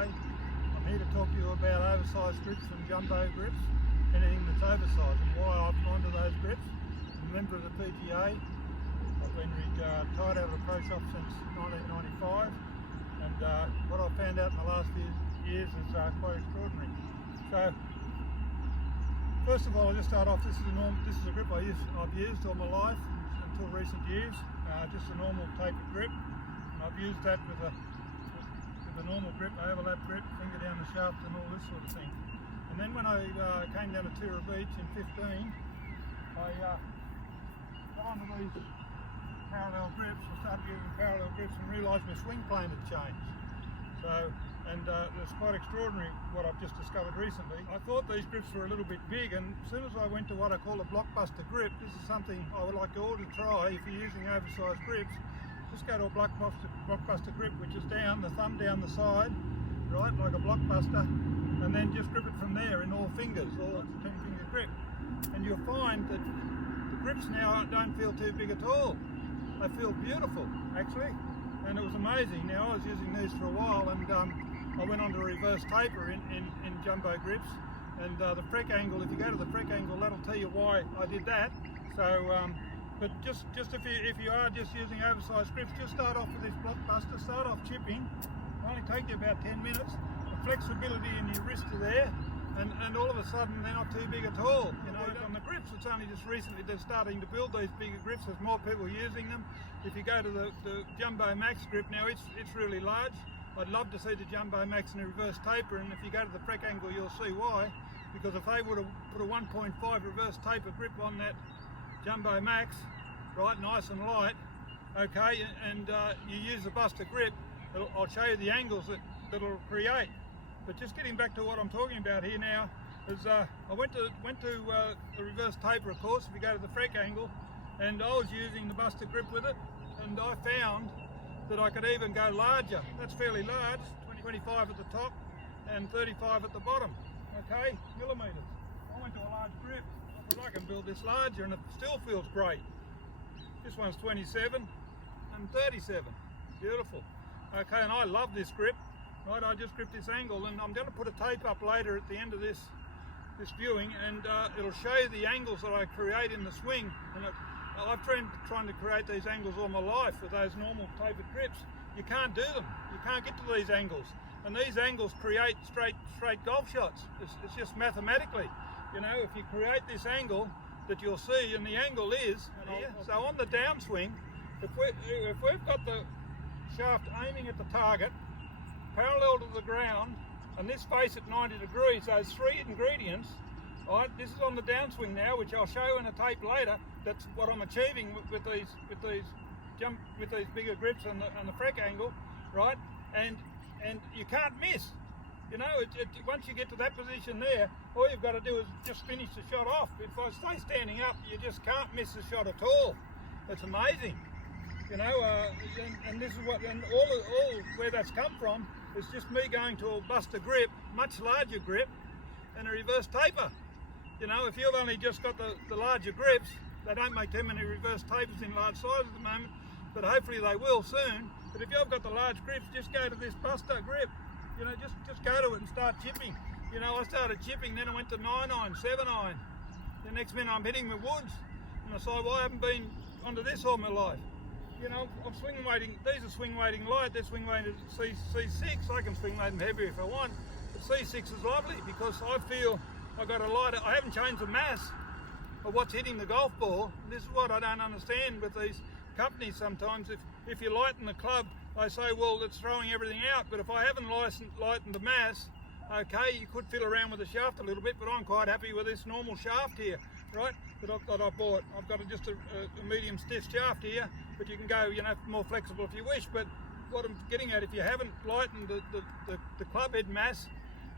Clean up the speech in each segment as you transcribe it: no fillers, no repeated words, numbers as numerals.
PGA. I'm here to talk to you about oversized grips and jumbo grips, anything that's oversized, and why I've gone to those grips. I'm a member of the PGA. I've been retired out of the pro shop since 1995, and what I've found out in the last years is quite extraordinary. So, first of all, I'll just start off. This is a grip I've used all my life until recent years. Just a normal tapered grip, and I've used that with a normal grip, overlap grip, finger down the shaft, and all this sort of thing. And then when I came down to Tura Beach in 15, I got onto these parallel grips. I started using parallel grips and realised my swing plane had changed. So, and it's quite extraordinary what I've just discovered recently. I thought these grips were a little bit big, and as soon as I went to what I call a blockbuster grip, this is something I would like you all to try if you're using oversized grips. Just go to a blockbuster grip, which is down, the thumb down the side, right, like a blockbuster, and then just grip it from there in all fingers, all 10-finger grip. And you'll find that the grips now don't feel too big at all. They feel beautiful, actually, and it was amazing. Now, I was using these for a while, and I went on to reverse taper in jumbo grips, and the freck angle, if you go to the freck angle, that'll tell you why I did that. So, but just if you are just using oversized grips, just start off with this blockbuster, start off chipping. It'll only take you about 10 minutes. The flexibility in your wrist are there, and all of a sudden they're not too big at all. You know, on the grips, it's only just recently they're starting to build these bigger grips. There's more people using them. If you go to the Jumbo Max grip now, it's really large. I'd love to see the Jumbo Max in a reverse taper, and if you go to the freck angle, you'll see why. Because if they would have put a 1.5 reverse taper grip on that Jumbo Max, right, nice and light, okay, and you use the buster grip, I'll show you the angles that it'll create. But just getting back to what I'm talking about here now, is I went to the reverse taper, of course, if you go to the freck angle, and I was using the buster grip with it, and I found that I could even go larger. That's fairly large, 25 at the top and 35 at the bottom, okay, millimeters. I went to a large grip. I thought I can build this larger, and it still feels great. This one's 27 and 37, beautiful. Okay, and I love this grip. Right, I just gripped this angle, and I'm going to put a tape up later at the end of this viewing, and it'll show you the angles that I create in the swing. And I've been trying to create these angles all my life with those normal tapered grips. You can't do them. You can't get to these angles, and these angles create straight golf shots. It's just mathematically, you know, if you create this angle that you'll see, and the angle is here. So on the downswing, if we've got the shaft aiming at the target, parallel to the ground, and this face at 90 degrees, those three ingredients, right, this is on the downswing now, which I'll show you in a tape later. That's what I'm achieving with these bigger grips and the freck angle, right, and you can't miss. You know, once you get to that position there, all you've got to do is just finish the shot off. If I stay standing up, you just can't miss the shot at all. It's amazing. You know, and this is what, and all where that's come from is just me going to a buster grip, much larger grip, and a reverse taper. You know, if you've only just got the larger grips, they don't make too many reverse tapers in large size at the moment, but hopefully they will soon. But if you've got the large grips, just go to this buster grip. You know, just go to it and start chipping. You know, I started chipping, then I went to 9-iron, 7-iron. The next minute I'm hitting my woods, and I thought, well, I haven't been onto this all my life. You know, I'm swing weighting, these are swing weighting light, they're swing weighted C6, I can swing weight them heavy if I want, but C6 is lovely because I feel I got a lighter, I haven't changed the mass of what's hitting the golf ball. This is what I don't understand with these companies sometimes. If you lighten the club, they say, well, it's throwing everything out, but if I haven't lightened the mass, okay, you could fiddle around with the shaft a little bit, but I'm quite happy with this normal shaft here, right, that I bought. I've got just a medium stiff shaft here, but you can go, you know, more flexible if you wish. But what I'm getting at, if you haven't lightened the club head mass,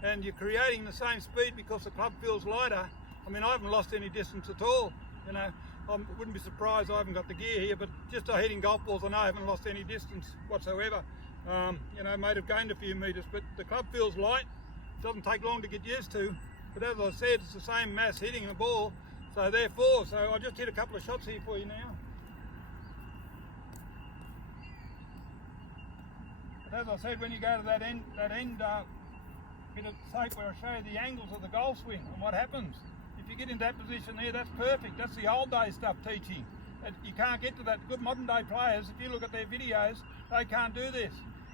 and you're creating the same speed because the club feels lighter, I mean, I haven't lost any distance at all, you know. I wouldn't be surprised, I haven't got the gear here, but just hitting golf balls, I know I haven't lost any distance whatsoever. You know, may have gained a few metres, but the club feels light. It doesn't take long to get used to, but as I said, it's the same mass hitting the ball, so therefore, I'll just hit a couple of shots here for you now. as I said, when you go to that end bit of tape where I show you the angles of the golf swing and what happens. If you get into that position there, that's perfect. That's the old day stuff teaching. You can't get to that. Good modern day players, if you look at their videos, they can't do this.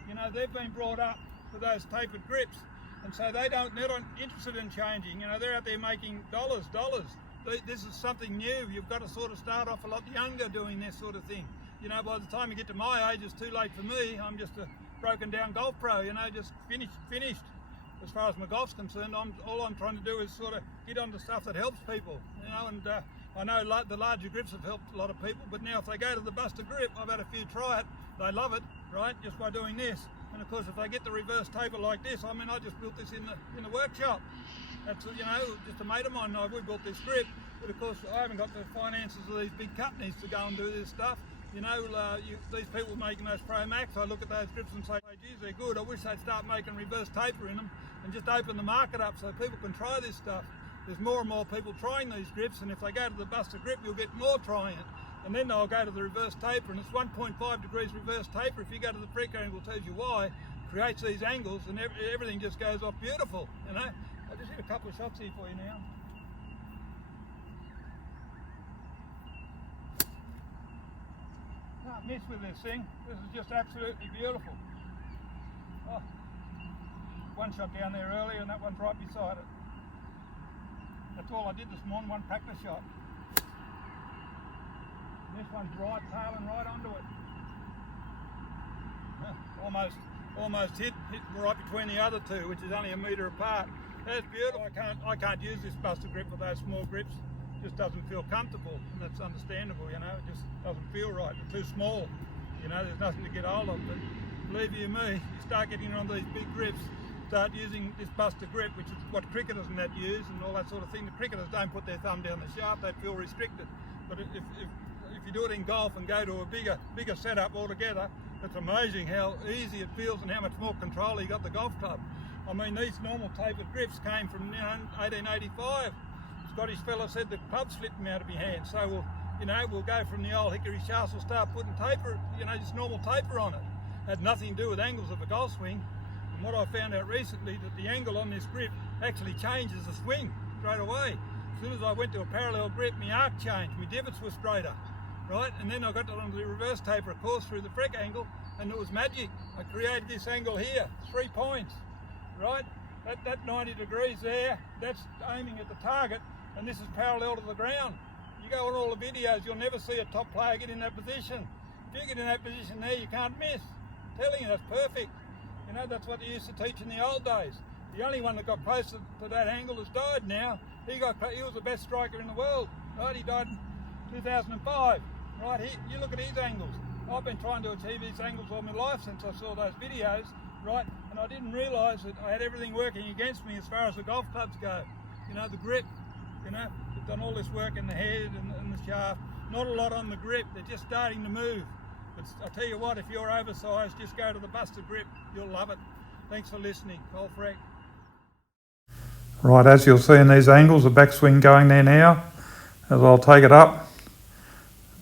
You know, they've been brought up with those tapered grips, and so they're not interested in changing. You know, they're out there making dollars. This is something new. You've got to sort of start off a lot younger doing this sort of thing. You know, by the time you get to my age, it's too late for me. I'm just a broken down golf pro, you know, just finished. As far as my golf's concerned, all I'm trying to do is sort of get onto stuff that helps people, you know, and I know the larger grips have helped a lot of people, but now if they go to the Buster grip, I've had a few try it, they love it, right, just by doing this. And of course, if they get the reverse taper like this, I mean, I just built this in the workshop. That's, you know, just a mate of mine, we built this grip, but of course, I haven't got the finances of these big companies to go and do this stuff. You know, these people making those Pro Max, I look at those grips and say, geez, they're good. I wish they'd start making reverse taper in them and just open the market up so people can try this stuff. There's more and more people trying these grips, and if they go to the Buster grip, you'll get more trying it. And then they'll go to the reverse taper, and it's 1.5 degrees reverse taper. If you go to the freak angle, tells you why, creates these angles, and everything just goes off beautiful, you know. I'll just hit a couple of shots here for you now. Can't miss with this thing. This is just absolutely beautiful. Oh, one shot down there earlier, and that one's right beside it. That's all I did this morning, one practice shot. And this one's right, tailing right onto it. Almost hit right between the other two, which is only a metre apart. That's beautiful. I can't use this Buster grip with those small grips. Just doesn't feel comfortable, and that's understandable, you know. It just doesn't feel right. It's too small, you know. There's nothing to get hold of. But believe you me, you start getting on these big grips, start using this Buster grip, which is what cricketers and that use, and all that sort of thing. The cricketers don't put their thumb down the shaft; they feel restricted. But if you do it in golf and go to a bigger setup altogether, it's amazing how easy it feels and how much more control you got the golf club. I mean, these normal tapered grips came from 1885. Scottish fella said the club slipped me out of my hand, so we'll go from the old hickory shafts, we'll start putting taper, you know, just normal taper on it. Had nothing to do with angles of a golf swing. And what I found out recently, that the angle on this grip actually changes the swing straight away. As soon as I went to a parallel grip, my arc changed, my divots were straighter, right? And then I got onto the reverse taper, of course, through the freck angle, and it was magic. I created this angle here, 3 points, right? That 90 degrees there, that's aiming at the target, and this is parallel to the ground. You go on all the videos, you'll never see a top player get in that position. If you get in that position there, you can't miss. I'm telling you, that's perfect. You know, that's what they used to teach in the old days. The only one that got close to that angle has died now. He was the best striker in the world, right? He died in 2005, right? You look at his angles. I've been trying to achieve these angles all my life since I saw those videos, right? And I didn't realise that I had everything working against me as far as the golf clubs go. You know, the grip, you know, they've done all this work in the head and the shaft. Not a lot on the grip, they're just starting to move. But I tell you what, if you're oversized, just go to the Buster grip, you'll love it. Thanks for listening, Golf Rec. Right, as you'll see in these angles, the backswing going there now, as I'll take it up.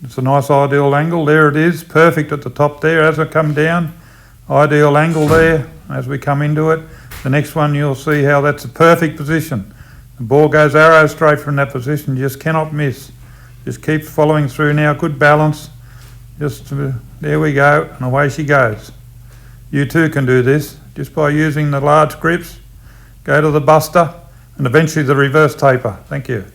It's a nice ideal angle, there it is, perfect at the top there as I come down. Ideal angle there as we come into it. The next one you'll see how that's a perfect position. The ball goes arrow straight from that position, you just cannot miss. Just keep following through now, good balance. There we go, and away she goes. You too can do this, just by using the large grips. Go to the Buster, and eventually the reverse taper. Thank you.